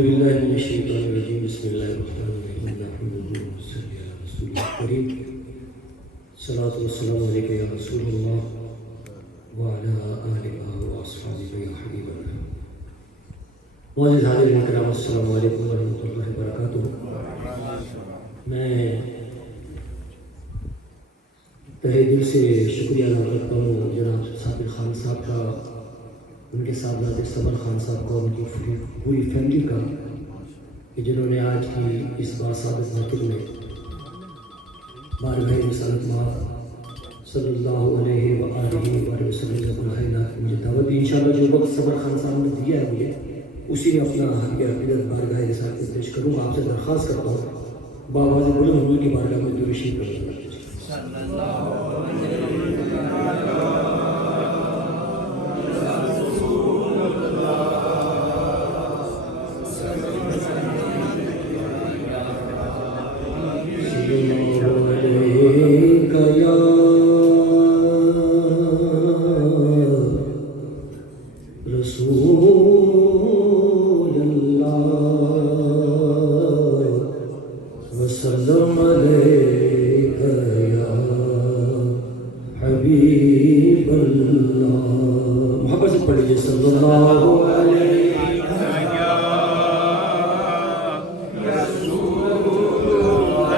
بالله من الشيطان الرجيم بسم الله الرحمن الرحيم نحمده ونصلي على رسوله الكريم الصلاة والسلام عليك يا رسول الله وعلى آلك وأصحابك يا حبيب الله معزز حاضرین کرام السلام علیکم ورحمۃ اللہ وبرکاتہ۔ میں تہہ دل سے شکریہ ادا کرتا ہوں جناب ثابت خان صاحب کا، ان کے ساتھ ناطق صبر خان صاحب کا، ان کی پوری فیملی کا، کہ جنہوں نے آج کی اس باسعادت محفل میں بارگاہ رسالت مآب صلی اللہ علیہ وآلہ وسلم نے بلائے مجھے دعوت دی۔ انشاءاللہ جو وقت صبر خان صاحب نے دیا ہے مجھے، اسی میں اپنا حق عقیدت بارگاہ رسالت میں پیش کروں گا۔ آپ سے درخواست کرتا ہوں بآواز بلند حضور کی بارگاہ میں درود شریف پڑھیں۔ وسلم علیک یا حبیب اللہ، محبت سے پڑھ لیجیے صلی اللہ علیہ یا رسول اللہ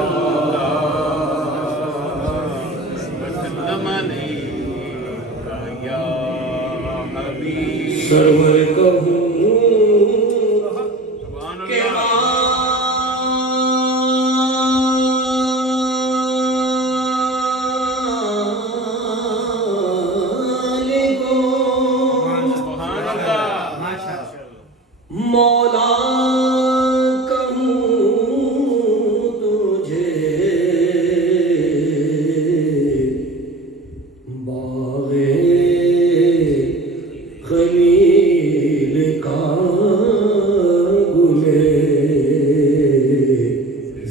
وسلم علیک یا حبیب سرور کہوں مولا کہوں تجھے باغ خلیل کا گلے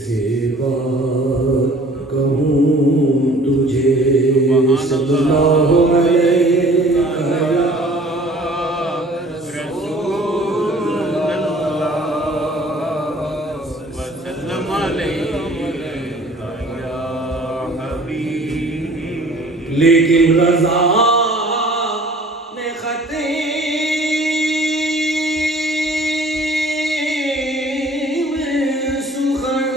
زیبا کہوں تجھے صلی اللہ علیہ لیکن رضا نے خطیب سخن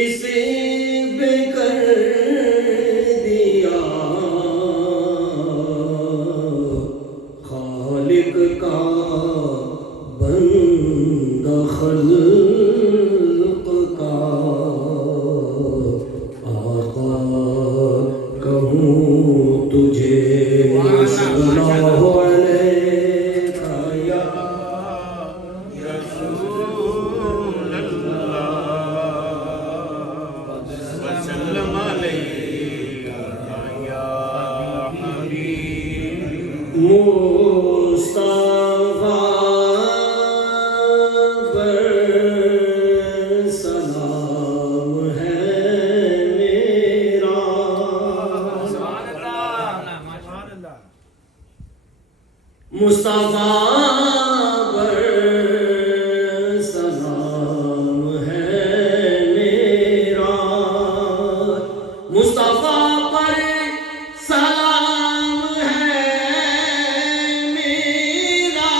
اسے بے کر دیا، خالق کا بندہ خلق کا کہوں تجھے صلی اللہ علیہ یا رسول اللہ وسلم علیک یا حبیب مصطفیٰ مصطفیٰ پر سلام ہے میرا، مصطفیٰ پر سلام ہے میرا،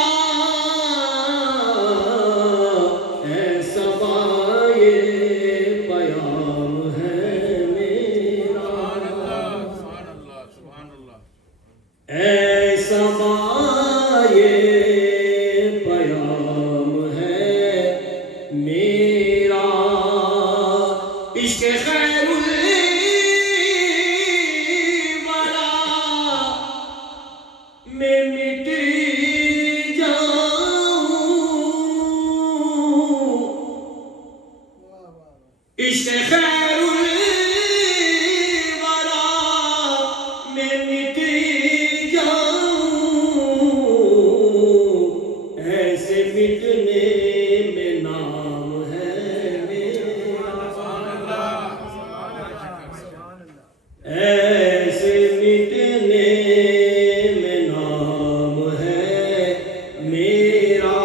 اے صبا یہ پیام ہے میرا، اے صبا یہ پیام ہے میرا، عشق خیر الورا میں مٹ جاؤں، عشق خیر الورا میں مٹ مٹنے میں نام ہے میرا، ایسے مٹنے میں نام ہے میرا۔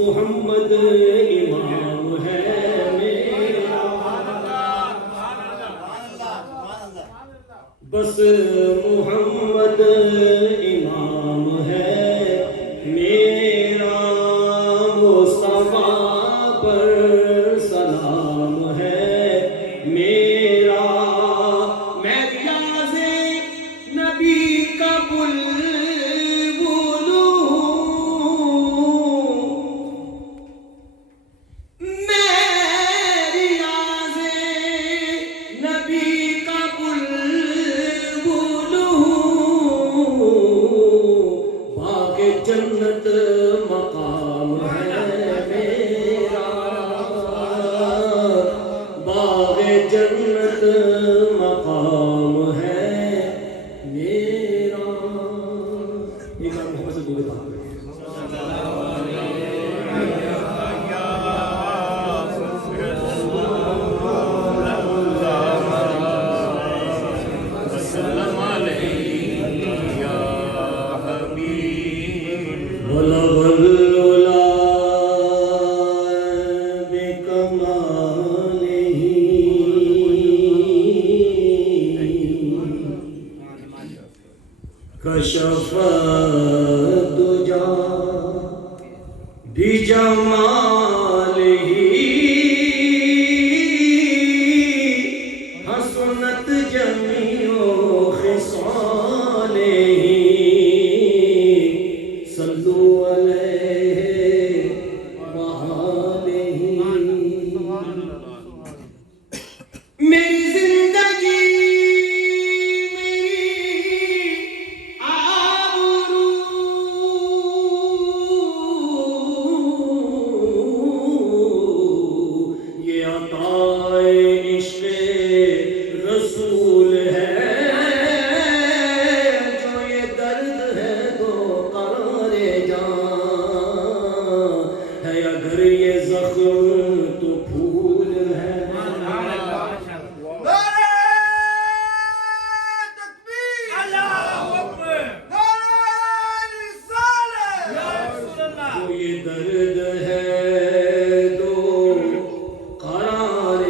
محمد امام ہے میرا، بس محمد امام ہے میرا، مصطفیٰ پر سلام ہے میرا، میں ریاض نبی کا بلبل ہوں، میں ریاض نبی کا بلبل ہوں، باغ جنت مقام ہے میرا، باغ جنت مقام ہے میرا۔ ایک بار محمد سے دور بات کریں۔ کشف الدجا بجمالہ حسنت جمیع خصالہ، صلوا علیہ وآلہ۔ میری زندگی رسول ہے، جو یہ درد ہے تو قرار جان ہے، اگر یہ زخم تو پھول ہے۔ جو یہ درد ہے تو قرار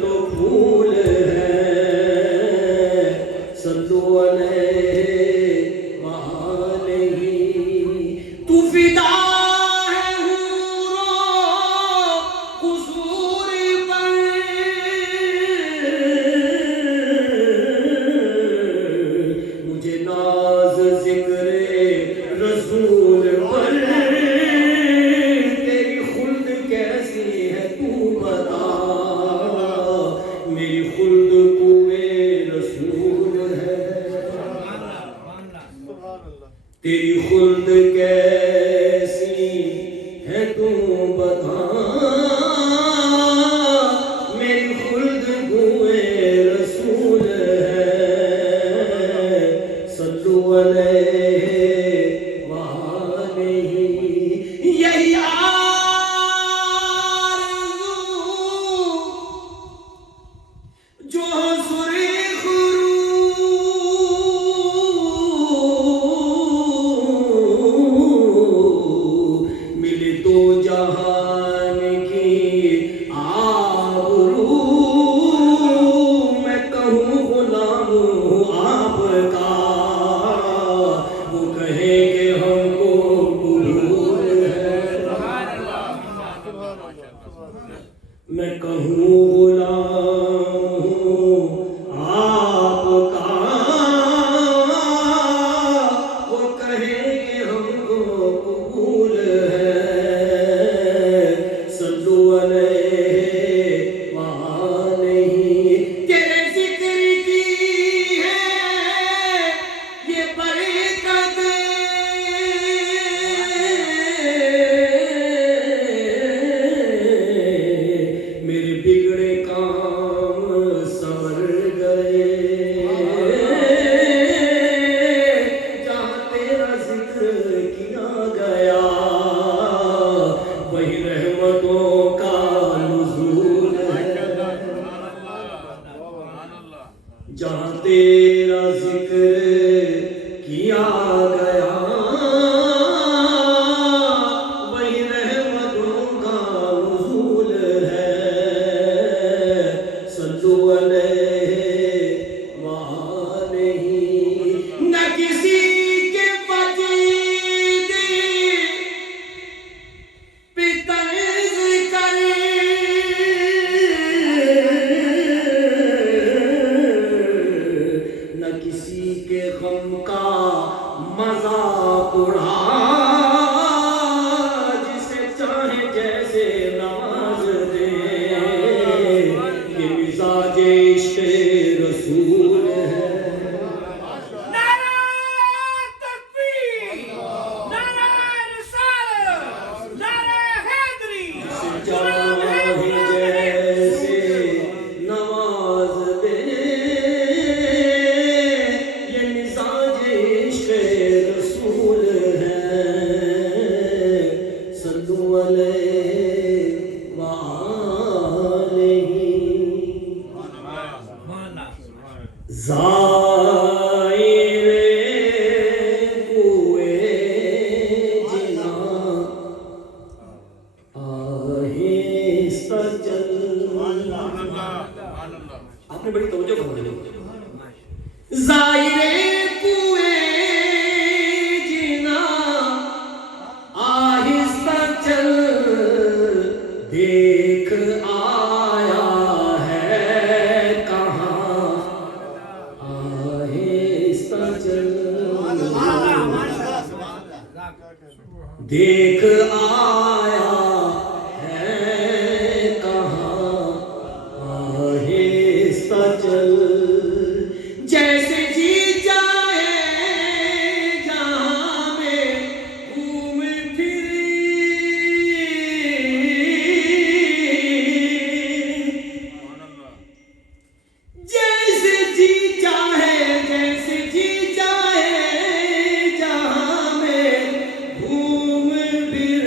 تو پھول ہے، صلو علیہ وآلہ۔ تو فدا ہے حور و قصور پر، مجھے ناز ذکر رسول پر، تیری خلد کیسی ہے تو بتا، میری خلد کوئے رسول ہے، تیری خلد کیسی ہے تو بتا، میری خلد کوئے رسول ہے، صلو علیہ وآلہ۔ یہی جو سریخ رو ملے تو جہان کی آبرو، میں کہوں غلام ہوں آپ کا، وہ کہے کہ ہم کو قبول ہے، میں کہوں غلام ہوں آپ کا، وہ کہے کہ ہم کو قبول ہے، صلو علیہ وآلہ۔ تیرے ذکر کی ہے یہ برکت، میرے بگڑے کام سنور گئے، جہاں تیرا ذکر کیا گیا وہی رحمتوں کا نزول ہے، جہاں تیرا ذکر کیا گیا وہی رحمتوں کا نزول ہے صلو علیہ وآلہ نہ کسی کے وجود پہ طرز کر نہ کسی کے غم کا مذاق اڑا جسے چاہے جیسے نواز دے یہ مزاج عشق رسول ہے نعرہ تکبیر، نعرہ رسالت، نعرہ حیدری، چاہے جیسے نواز دے یہ مزاج عشق رسول ہے صلو علیہ وآلہ زائر کوئے جنا آہستہ چل آپ نے بڑی توجہ فرمائی زائر کوئے جنا آہستہ چل دیکھ آیا ہے کہاں آہستہ چل دیکھ آیا ہے کہاں آہستہ چل جیسے جی جائے جہاں میں گھوم پھر جیسے جی چاہے جہاں میں گھوم پھر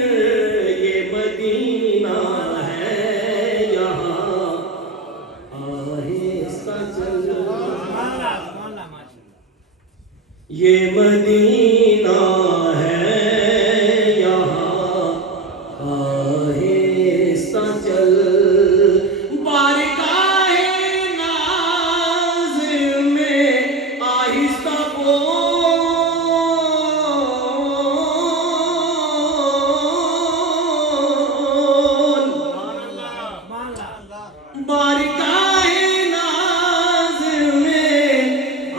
یہ مدینہ ہے یہاں آہستہ چل یہ مدینہ ہے یہاں آہستہ چل بارگاہ ناز میں آہستہ بول بارگاہ ناز میں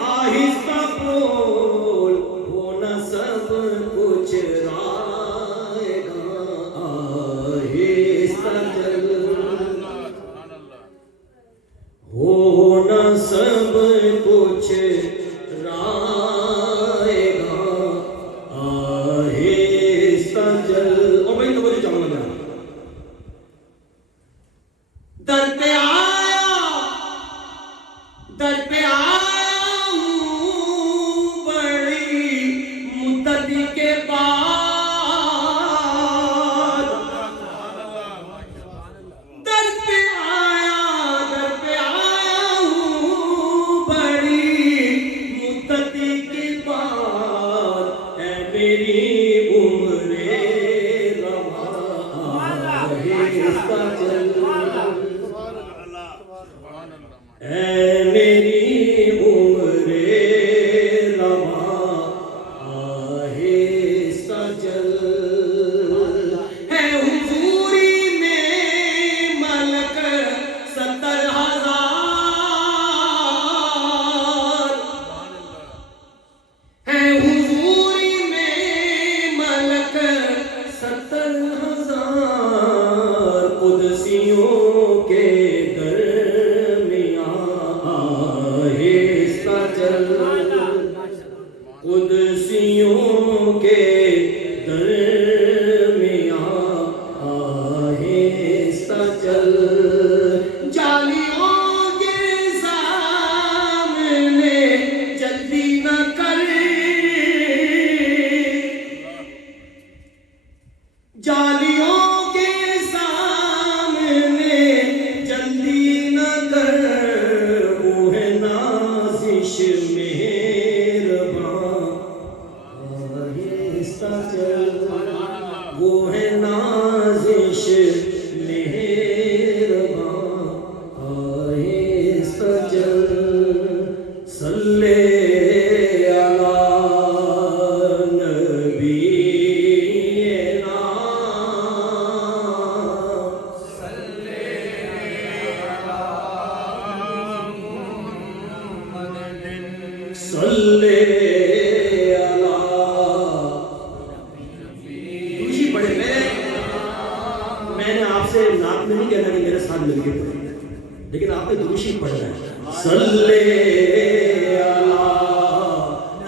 آہستہ بول ہونا سب کچھ رائے گا آہستہ چل ہونا سب کچھ رائے گا آہستہ چل اور بھائی توجہ چاہوں گا در پہ آیا ہوں بڑی مدت کے بعد در پہ آیا ہوں بڑی مدت کے بعد اے میری عمر رواں آہستہ چل اے میری عمر رواں آہستہ چل ہے حضوری میں ملک 70,000 ہے حضوری میں ملک 70,000 قدسیوں کے آہستہ چل قدسیوں کے درمیان آہستہ چل جالیوں کے سامنے جلدی نہ کر جالیوں کے سامنے جلدی نہ کر وہ ہے نازش مہرباں دوسری پڑھے میں نے آپ سے نعت میں نہیں کہنا کہ میرے ساتھ مل کے پڑھیں، لیکن آپ نے دوسری پڑھنا ہے صلی علی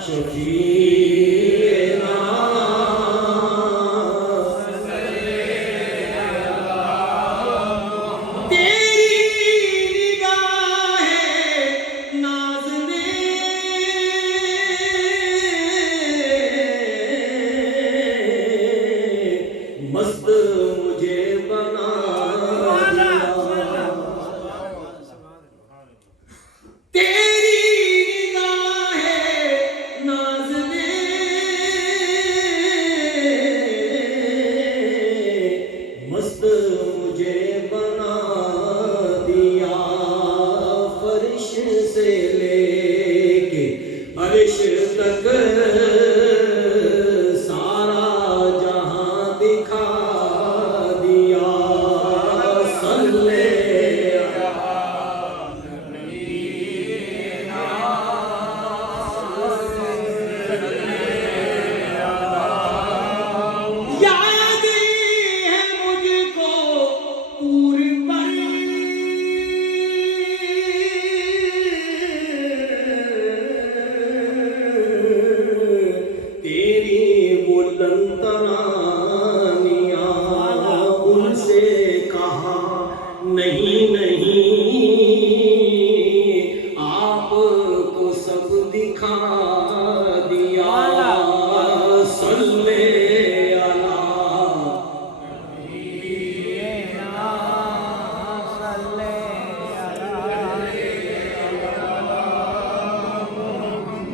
شفیعنا مست مجھے بنا تیری نگاہ ناز نے مست مجھے بنا دیا، فرش سے لے کے عرش تک نہیں نہیں آپ کو سب دکھا دیا، صلی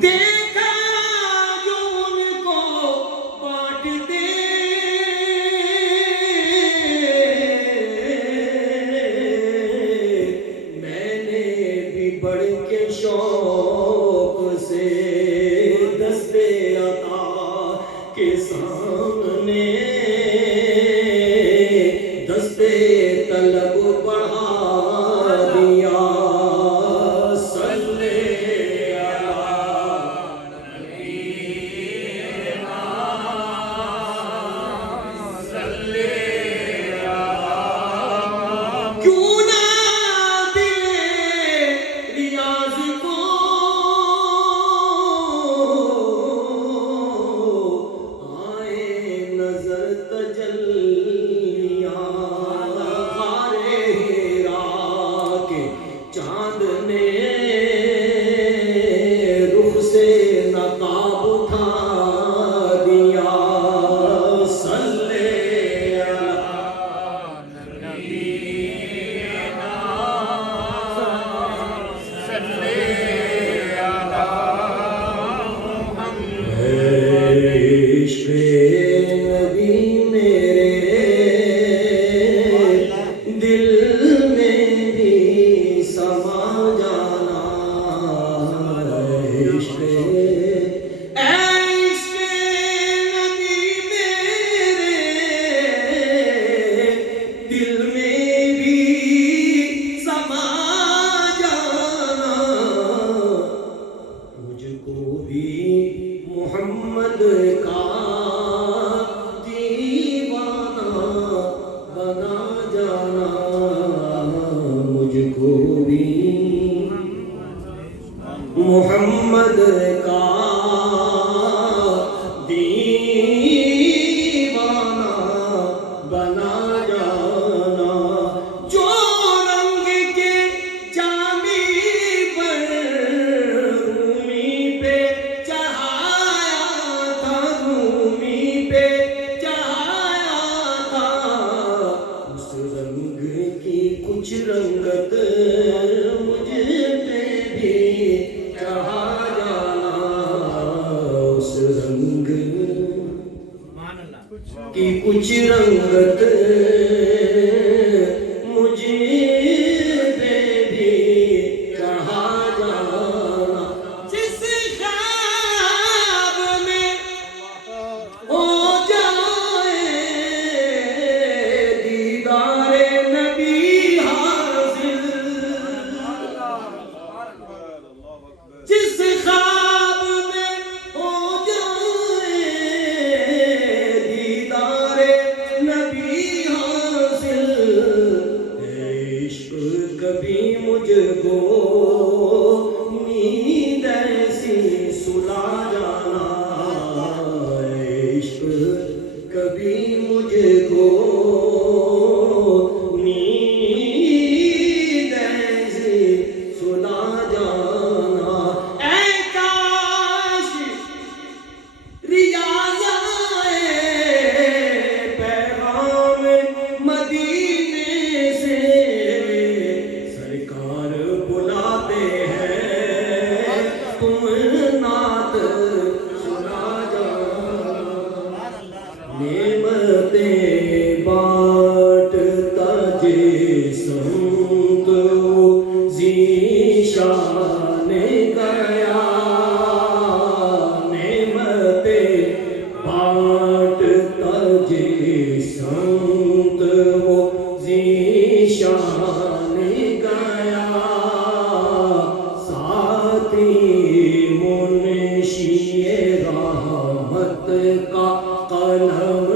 دیکھا جو ان کو بانٹتے میں نے بھی بڑھ کے شوق سے دستے عطا کے سامنے دستے طلب بڑھا دیا، کیوں نہ دل ریاض کو آئے نظر تجلیاں، غار ہیرا کے چاند نے رخ سے نقاب اٹھا دیا، عشق نبی میرے دل میں بھی سما جانا، عشق نبی میرے دل میں بھی سما جانا، مجھ کو بھی محمد کا دیوانہ بنا جانا، مجھ کو بھی محمد کا دیوانہ بنا جانا، جو رنگ کے جامی پر رومی پہ اس رنگ کی کچھ رنگت مجھ پہ بھی چڑھا جانا، اس رنگ کی کچھ رنگت مجھ پہ بھی چڑھا جانا، جس خواب میں ہو جائے دیدار نبی حاصل، جس خواب میں رحمت کا قلم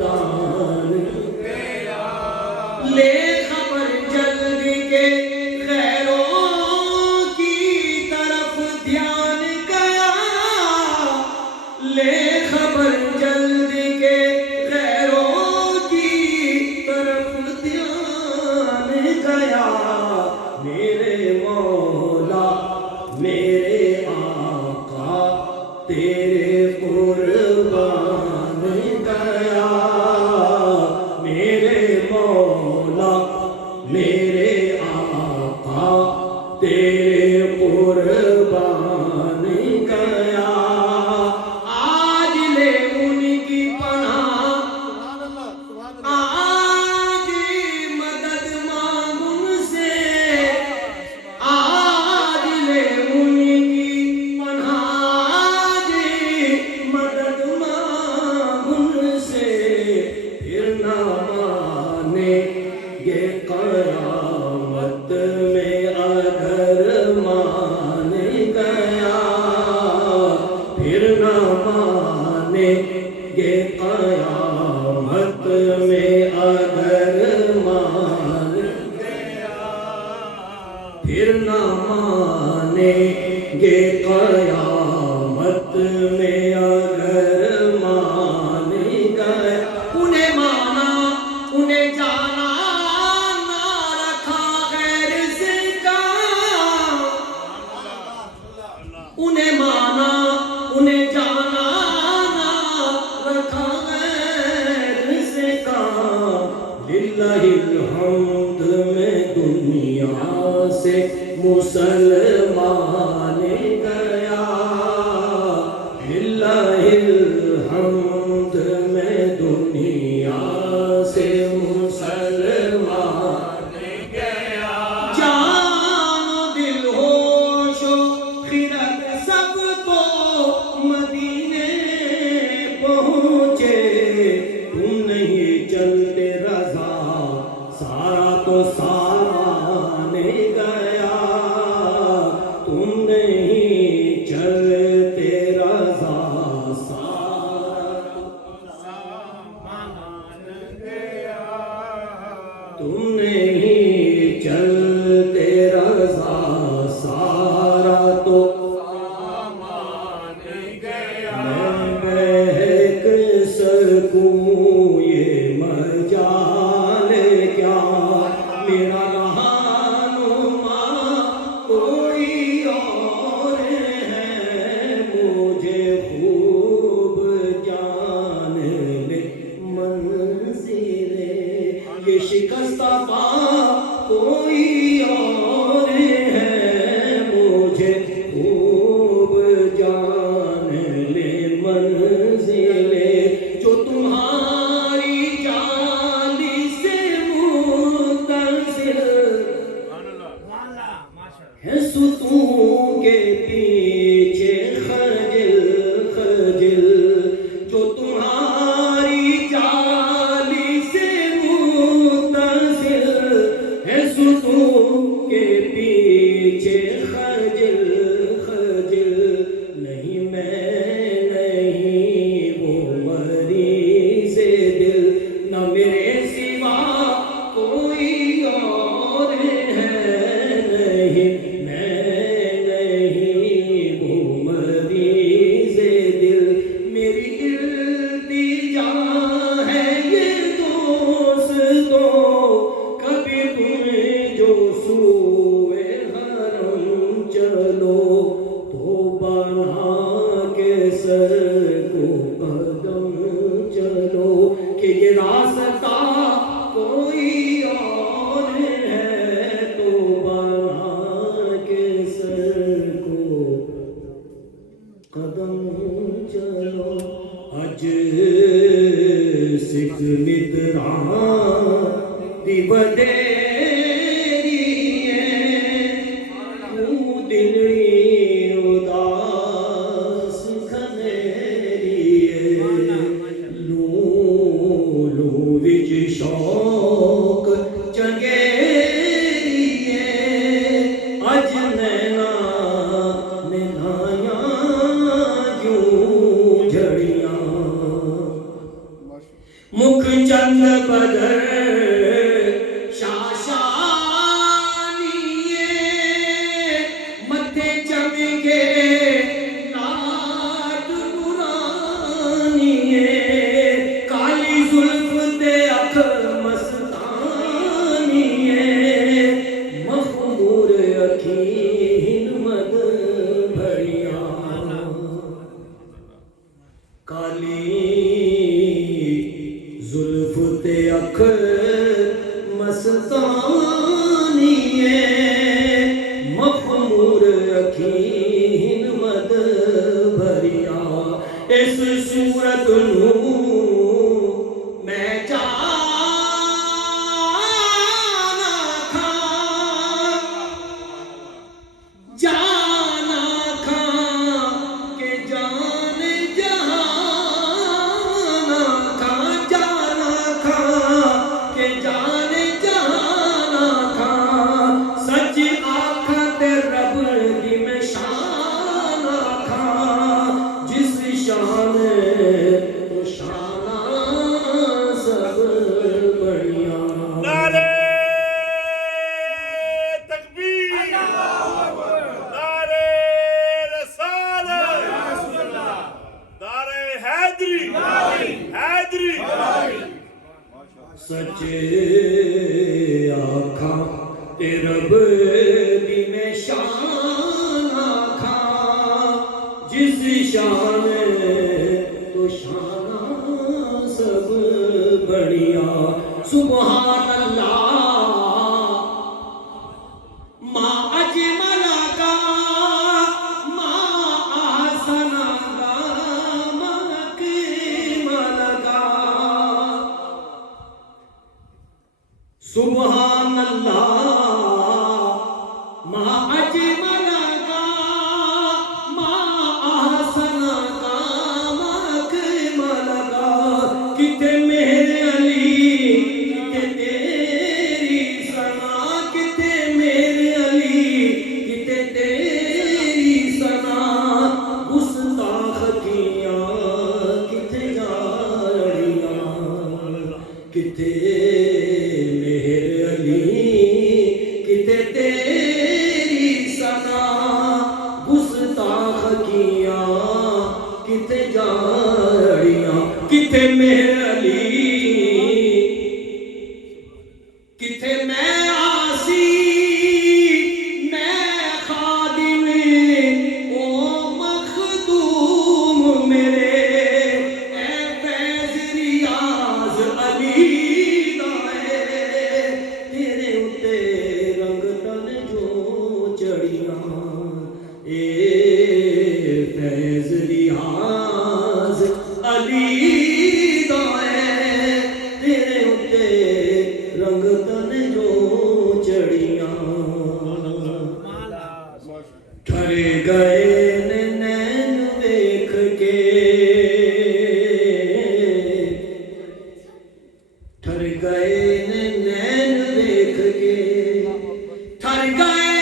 دان لے خبر جلد کے غیروں کی طرف دھیان گیا لے خبر جلد کے غیروں کی طرف دھیان گیا میرے مولا میرے آقا تیرے قربان گیا میرے مولا میرے آقا تیرے قربان گیا آج لے ان کی پناہ آج مدد مانگ ان سے آج لے ان کی پناہ آج مدد مانگ ان سے پھر نہ مانے گے قیامت میں اگر مان گیا پھر نہ مانے گے قیامت میں اگر مان پھر نہ مانے گے قیامت میں اگر مان گئے انہیں مانا انہیں جانا نہ رکھا غیر سے کام انہیں مانا انہیں جانا نہ رکھا غیر سے کام للہ الحمد میں دنیا سے مسلمان گیا للہ الحمد میں دنیا سے مسلمان گیا جان و دل ہوش و خرد سب تو مدینے پہنچے تم نہیں چلتے رضا سارا تو سامان گیا تم نہیں چلتے رضا سارا تو سامان گیا تم نہیں چلتے رضا سارا تو سامان گیا میں بہک سکوں یہ مجال کیا میرا رہنما کوئی اور ہے مجھے خوب جان لے منزلیں یہ شکستہ پا کوئی اور ہے مجھے خوب جان لے منزلیں جو تمہاری جالی سے متصل ہے ستون کے پیچھے خجل خجل جو تمہاری جالی سے متصل ہے ستون کے پیچھے خجل خجل نہیں میں نہیں وہ مریض دل نہ میرے سوا کوئی اور ہے نہیں میں نہیں وہ مریض دل میری التجا ہے یہ دوستو کبھی تم جو سوئے حرم چلو تو بنا کے سر کو قدم چلو کہ یہ راستہ کوئی اور ہے تو بنا کے سر کو قدم چلو اج سکھ نتران دی بدیری ہے دلڑی اداس کھنیری ہے لو وچ شوق چنگیری ہے اج نینا ننایاں جو چند بدر شاشانیے متھے چمکے لات نورانیے کالی زلف تے اکھ مستانیے مخمور اکھیں مد بھریاں کالی زلف تے اکھ مستانیے مخمور اکھیں مد بھریا اس صورت نو میں جانا کھا جانا کھا کہ جان جہانا کھا جانا کھا کہ جان جہانا کھا سچ آکھا تے رب دی میں شان آکھا جس شان تو شانہ سب بڑھیا نعرہ تکبیر نعرہ رسالت نعرہ حیدری حیدری سچے آکھاں تے رب دی میں شان آکھاں جس شان تو شانہ سب بڑھیا سبحان اللہ ما اجمل کا ما احسن کا ما اکمل کا سبحان اللہ ما اجمل کا ما احسن کا ما اکمل کا کتے میرے علی کتے تیری ثنا کتے میرے علی کتے تیری ثنا گستاخ کیاں کتے جاڑیاں کتے کتے تیری ثنا گستاخ کیاں کتے جاڑیاں کتے میرے علی کتے میں آسی میں خادم او مخدوم میرے اے فیض ریاض علی دائے تیرے اتے رنگ تن جو چڑیاں اے فیض ریاض علی دائے تیرے اتے رنگ تن جو چڑیاں ٹھر گئے نین دیکھ کے ٹھر گئے نین دیکھ کے ٹھر گئے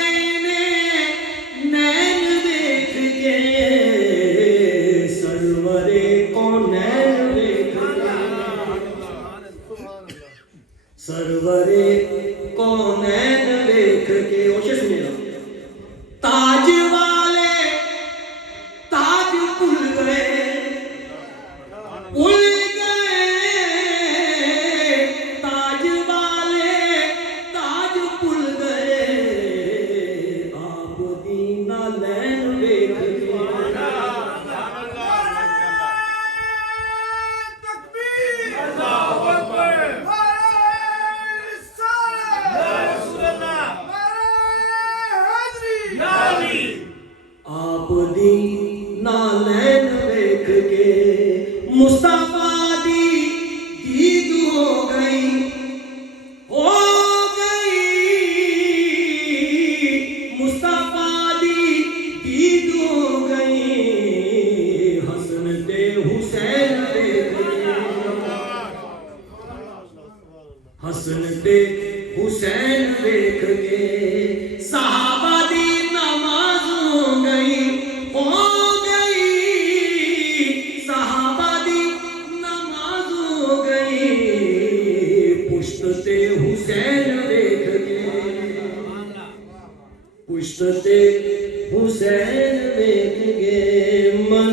نین دیکھ کے سرور کونین دیکھ کے سرور کونین دیکھ کے اوشے سنیے تاج والے تاج پل گئے تاج والے تاج پل گئے آپ دینا لین دیکھ کے تکبیر اللہ اکبر آپ دی نالین دیکھ کے مصطفیٰ دی دید ہو گئی مصطفیٰ دی دید ہو گئی حسن تے حسین دیکھ کے حسن تے حسین دیکھ کے صحابہ دی نماز ہو گئی صحابہ دی نماز ہو گئی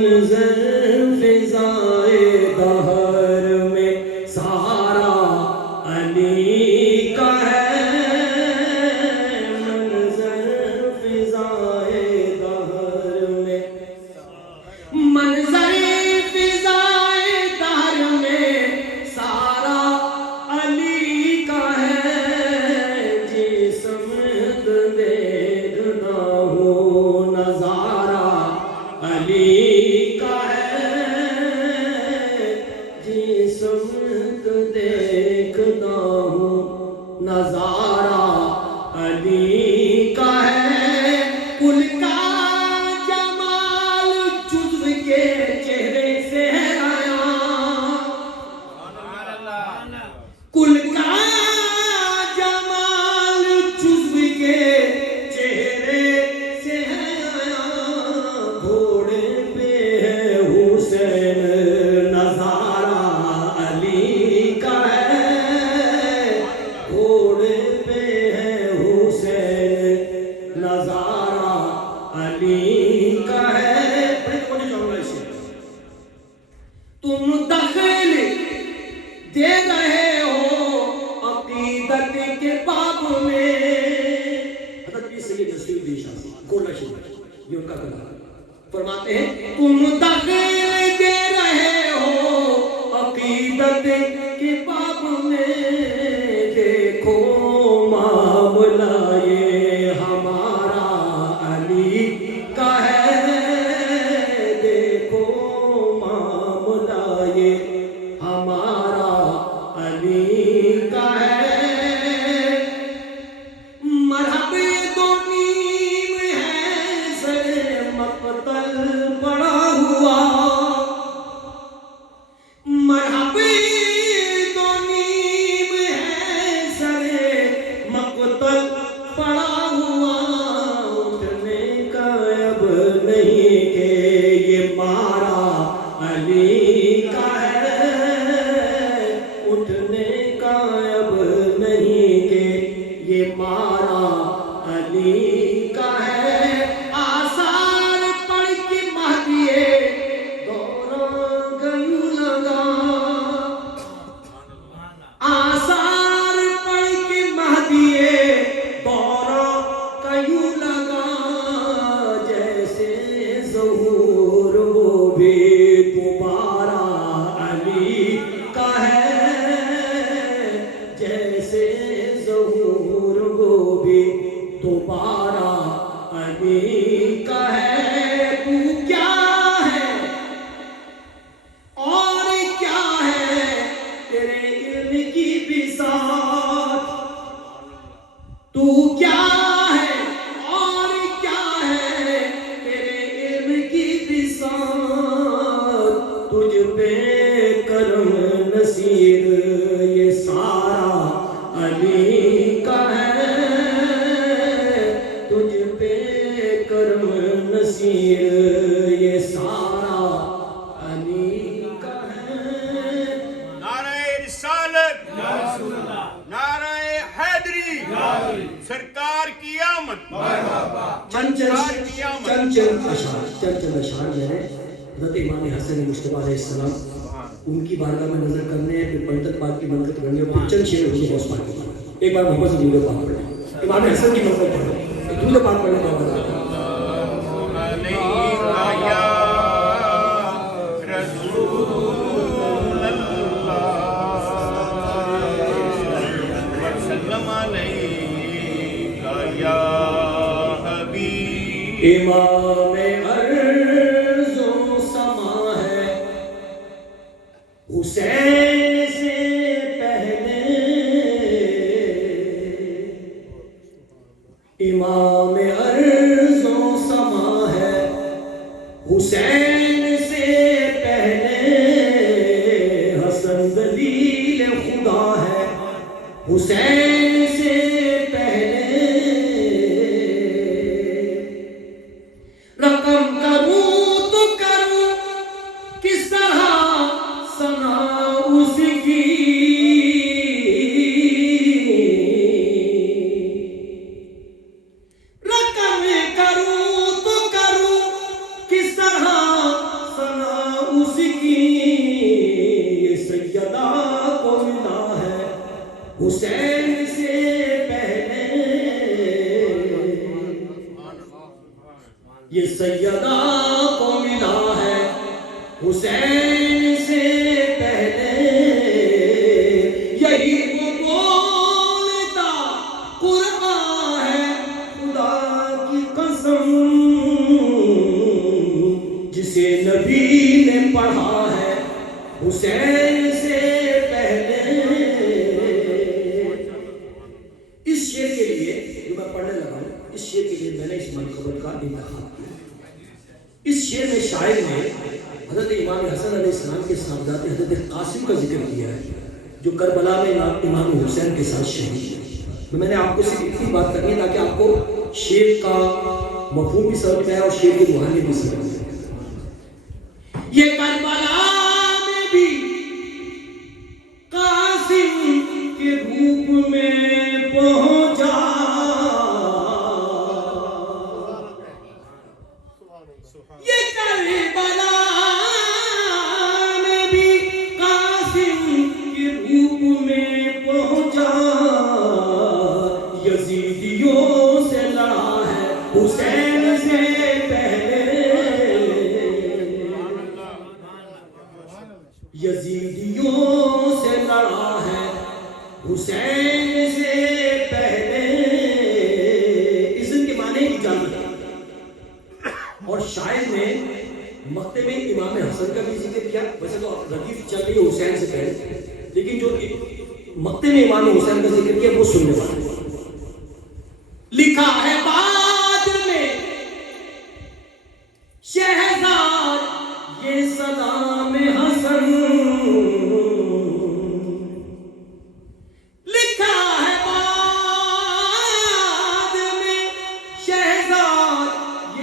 منظر فضائے دہر میں سارا علی کا ہے، منظر فضائے دہر میں، منظر فضائے دہر میں سارا علی کا ہے، جس سمت دیکھنا ہو نظارہ علی کا ہے، جس سمت دیکھنا ہو نظارہ علی کا ہے، کل کا جمال جزو کے چہرے سے آیا، کل کا جمال جزو کے چہرے سے آیا، گھوڑے پہ ہے حسین نظارہ علی کا ہے، گھوڑے پہ ہے حسین نظارہ علی کا ہے۔ بڑے توجہ چاہوں گا اسے، تم دخل دے رہے ہو عقیدت کے باب میں، حضرت پیر سید نصیر الدین شاہ صاحب گولڈا شریف، یہ ان کا کلام فرماتے ہیں، تم دخل دے رہے ہو عقیدت کے باب میں، دیکھو معاملہ یہ ہمارا علی کا ہے، دیکھو معاملہ یہ ہمارا علی کا ہے، مرحب دو نیم ہے سر مقتل پڑا ہوا، مرحب دو نیم ہے سر مقتل پڑا ہوا، اٹھنے کا اب نہیں کہ یہ مارا علی کا ہے، اٹھنے کا اب نہیں کہ یہ مارا علی کا ہے، آثار پڑھ کے مہدیے دوران گیوں لگا، آثار پڑھ کے مہدیے دوران گیوں لگا، جیسے ظہور وہ بھی دوبارہ علی کا ہے، جیسے ظہور وہ بھی دوبارہ علی کا ہے، تو کیا ہے اور کیا ہے تیرے علم کی بساط، تو کیا ہے اور کیا ہے تیرے علم کی بساط، تجھ پہ کرم نصیر یہ سارا علی کا ہے، تجھ پہ کرم نصیر یہ سارا علی کا ہے۔ نعرہ رسالت، نعرہ حیدری، سرکار کی آمد، چند اشعار جو ہے حضرت امام حسن مصطفیٰ علیہ السلام ان کی بارگاہ میں نظر کرنے ہیں، پھر پنجتن پاک کی منقط کرنے اور پھر چند شعر حضور غوث پاک کی بارگاہ۔ ایک بار محمد سے درود پاک پڑھیں، امام حسن کی منقط پڑھیں، درود پاک پڑھنے کا بتا دیں۔ امام ارض و سما ہے حسین سے پہلے، امام ارض و سما ہے حسین سے پہلے، حسن دلیل خدا ہے حسین سے پہلے، رقم کروں تو کروں کس طرح ثنا حسین سے پہلے یہی وہ بولتا قرآن ہے خدا کی قسم جسے نبی نے پڑھا ہے حسین سے پہلے. اس شعر کے لیے جو میں پڑھنے لگا ہوں اس شعر کے لیے میں نے اس منقبت کا انتخاب کیا. اس شعر میں شاعر نے حضرت امام حسن علیہ السلام کے صاحبزادے حضرت قاسم کا ذکر کیا ہے جو کربلا میں امام حسین کے ساتھ شہید ہے. میں نے آپ کو صرف اتنی بات کرنی ہے تاکہ آپ کو شعر کا مفہوم بھی سمجھ میں آئے اور شعر کی روحانی بھی سمجھ میں آئے. یہ کربلا میں بھی قاسم کے روپ میں پہنچا یہ کربلا میں بھی قاسم کے روپ میں پہنچا یزیدیوں سے لڑا ہے حسین سے پہلے یزیدیوں سے لڑا ہے حسین سے پہلے. اسم کے معنی کی جانب اور شاعر نے مکتب امام حسن کا بھی ذکر کیا. ویسے تو ردیف چل رہی ہے حسین سے پہلے لیکن جو مکتب امام حسین کا ذکر کیا وہ سننے والے. لکھا ہے بعد میں شہزاد یہ سلام حسن لکھا ہے بعد میں شہزاد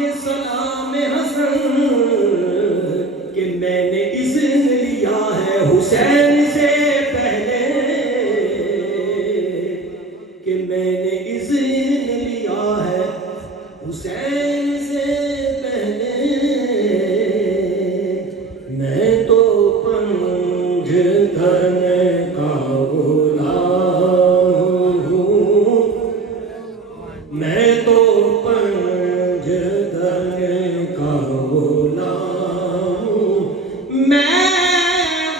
یہ سلام حسن کہ میں نے اذن لیا ہے حسین سے پہلے کہ میں نے اذن لیا ہے حسین سے پہلے. میں تو پنج دھن کا غلام ہوں میں تو پنج دھن کا غلام ہوں میں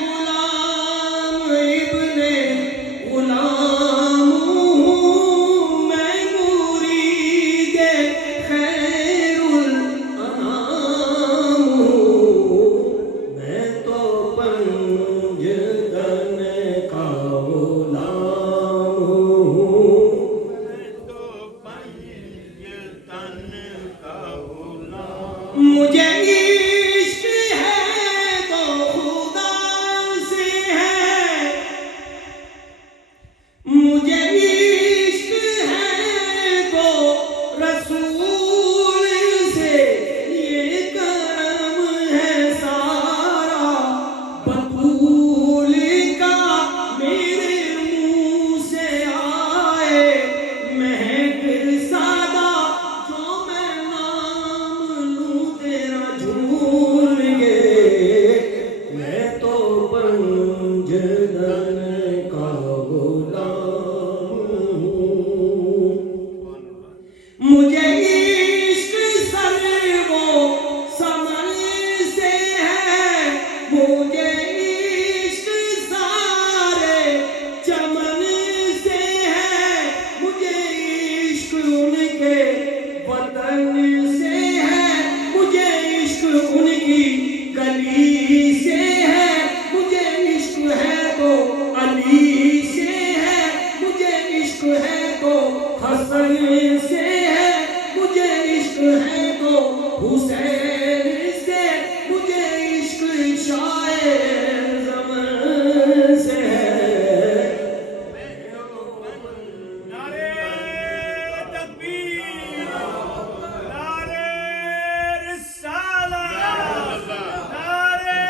غلام ابن غلام ہوں میں مرید خیر الانام ہوں میں تو پنج دن کا غلام ہوں. مجھے عشق ہے تو خدا سے ہے مجھے عشق ہے تو رسول سے یہ کرم ہے سارا بطول کا میرے منہ سے آئے مہک سادہ جو میں نام لوں تیرا جھول گے. میں تو پنج دن کا غلام ہوں مجھے عشق سر وہ سمن سے ہے مجھے عشق سارے چمن سے ہے مجھے عشق ان کے وطن سے ہے مجھے عشق ان کی گلی سے ہے مجھے عشق ہے تو علی سے ہے مجھے عشق ہے تو حسن سے ہے مجھے عشق ہے تو حسین سے مجھے عشق شاعر زمن سے ہے. نعرے تکبیر نعرے رسالت نعرے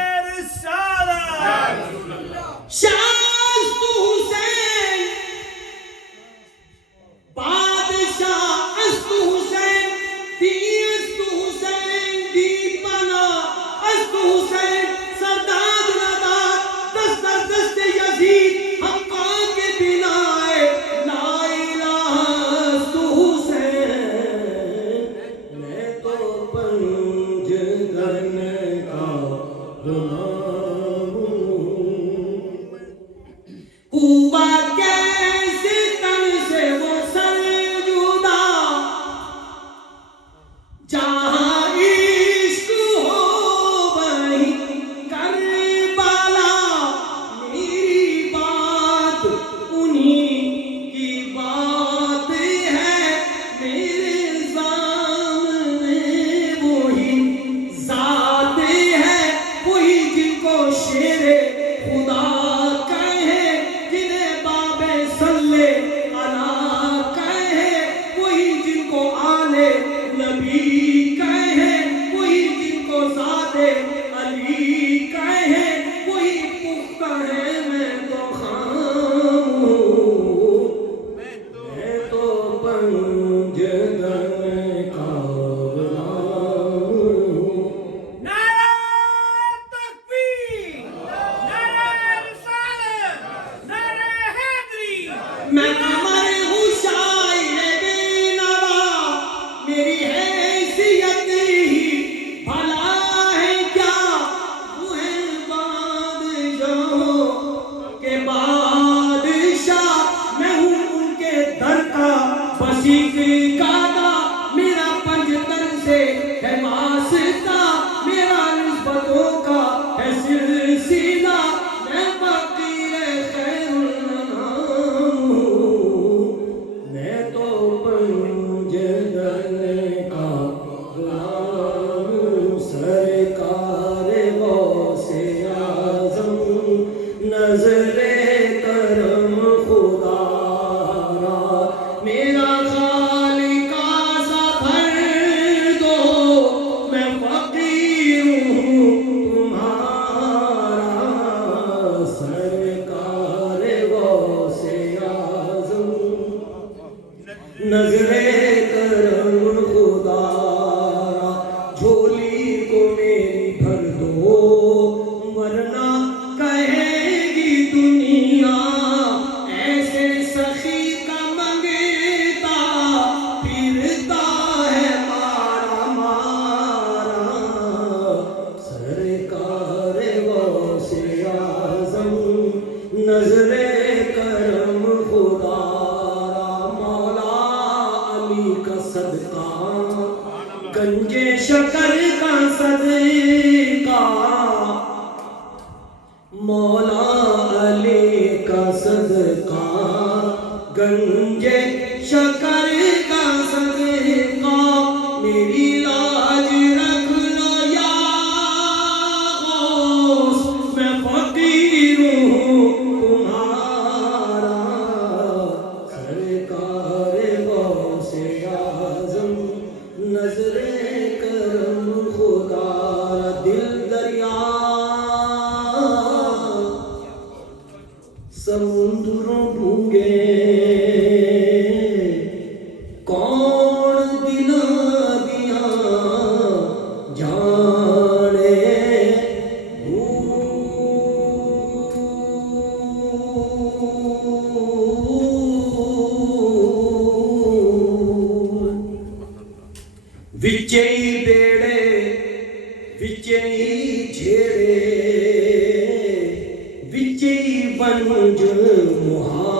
غلام ہوا کیسے تن سے وہ سر جدا جہاں عشق ہو وہیں کربلا میری بات انہی کی بات ہے میرے سامنے وہی ذات ہے وہی جن کو شیر خدا کہے جنہیں باب صلی اللہ کہے وہی جن کو آل نبی کہے وہی جن کو ذات علی کہے وہی پختہ ہے میں تو خام ہوں میں تو پنجدن کا غلام ہوں نعرہ تکبیر نعرہ رسالت نعرہ حیدری میں امر ہوں شاعر بے نوا میری حیثیت ہی بھلا ہے کیا وہ ہے بادشاہوں کے بادشاہ میں ہوں ان کے در کا بسیط کادا میرا پنجتن سے ہے واسطہ میرا نسبتوں کا ہے سلسلہ میں فقیر خیر الانام ہوں میں تو پنجتن کا غلام ہوں سرکار غوث اعظم نظر کرم خدا را میرا خالقہ سا بھر دو میں فقیر ہوں تمہارا سرکار غوث اعظم نظر کرم خدا را جھولی کو میری بھر دو ورنہ کہے گی دنیا ایسے سخی کا منگتا پھرتا ہے مارا مارا سرکار غوث اعظم نظر کرم خدا را مولا علی کا صدقہ گنجے شکر کا صدقہ مولا علی کا صدقہ گنجے شکر کا صدقہ میری لاج رکھ لو یا غوث میں فقیر ہوں تمہارا سرکار غوث اعظم نظر کرم خدا را دل دریا سمندروں ڈوبے کون دلا دیا جانے وچے ہی بیڑے وچے ہی جھیڑے وچے ہی بنج محال